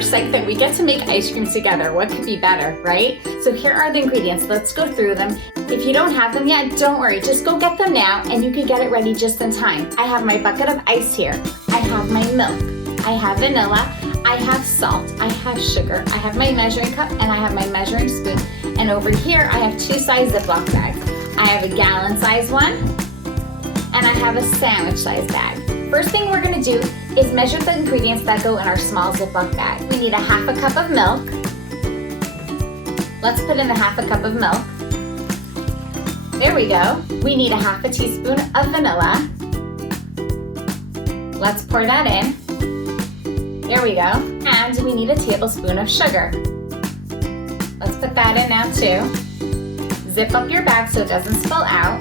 psyched that we get to make ice cream together. What could be better, right? So here are the ingredients. Let's go through them. If you don't have them yet, don't worry. Just go get them now and you can get it ready just in time. I have my bucket of ice here. I have my milk. I have vanilla. I have salt. I have sugar. I have my measuring cup and I have my measuring spoon. And over here, I have 2 size Ziploc bags. I have a gallon size one and I have a sandwich size bag. First thing we're gonna do is measure the ingredients that go in our small Ziploc bag. We need a 1/2 cup of milk. Let's put in the 1/2 cup of milk. There we go. We need a 1/2 teaspoon of vanilla. Let's pour that in. There we go. And we need a tablespoon of sugar. Let's put that in now too. Zip up your bag so it doesn't spill out.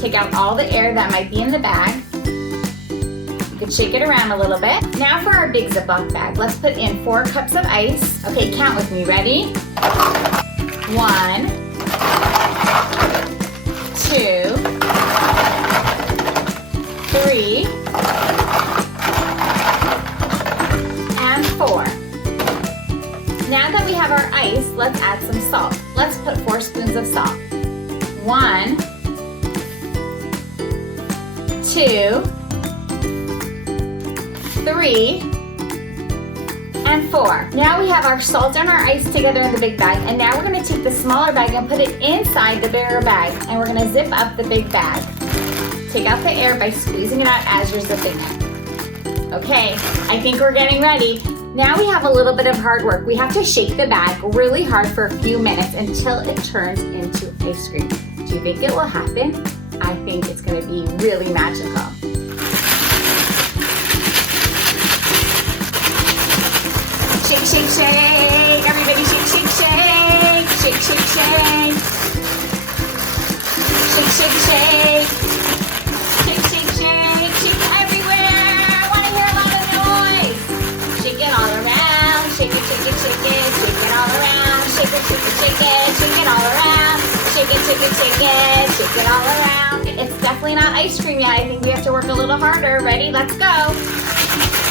Take out all the air that might be in the bag. You could shake it around a little bit. Now for our big Ziploc bag. Let's put in 4 cups of ice. Okay, count with me. Ready? 1, 2, 3, and 4. Now that we have our ice, let's add some salt. Let's put 4 spoons of salt. 1, 2, 3, and 4. Now we have our salt and our ice together in the big bag, and now we're going to take the smaller bag and put it inside the bigger bag, and we're going to zip up the big bag. Take out the air by squeezing it out as you're zipping it. Okay, I think we're getting ready. Now we have a little bit of hard work. We have to shake the bag really hard for a few minutes until it turns into ice cream. Do you think it will happen? I think it's going to be really magical. Shake, shake, shake. Everybody shake, shake, shake. Shake, shake, shake. Shake, shake, shake. Shake, shake, shake. Shake everywhere. I want to hear a lot of noise. Shake it all around. Shake it, shake it, shake it. Shake it all around. Shake it, shake it, shake it. Shake it all around. Shake it, shake it, shake it. Shake it all around. It's definitely not ice cream yet. I think we have to work a little harder. Ready? Let's go.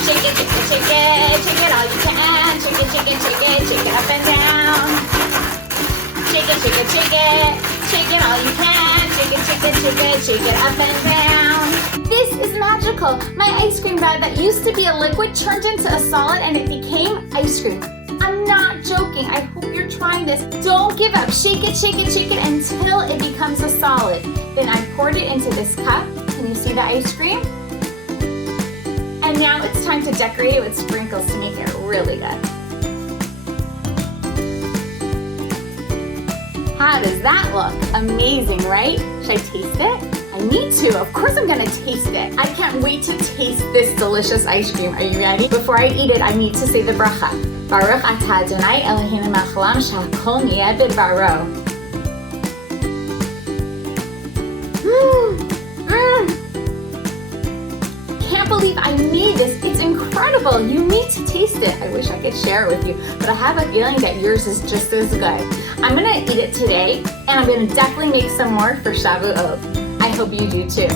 Shake it, shake it, shake it. Shake it all you can. Shake it, shake it, shake it. Shake it up and down. Shake it, shake it, shake it. Shake it all you can. Shake it, shake it, shake it. Shake it up and down. This is magical. My ice cream bag that used to be a liquid turned into a solid and it became ice cream. I'm not joking. I hope you're trying this. Don't give up. Shake it, shake it, shake it until it becomes a solid. Then I poured it into this cup. Can you see the ice cream? And now it's time to decorate it with sprinkles to make it really good. How does that look? Amazing, right? Should I taste it? I need to. Of course I'm gonna taste it. I can't wait to taste this delicious ice cream. Are you ready? Before I eat it, I need to say the bracha. Baruch atah Adonai Eloheinu melech haolam shehakol niyeh bidbaro. Can't believe I made this. It's incredible. You need to taste it. I wish I could share it with you, but I have a feeling that yours is just as good. I'm gonna eat it today, and I'm gonna definitely make some more for Shavuot. I hope you do too.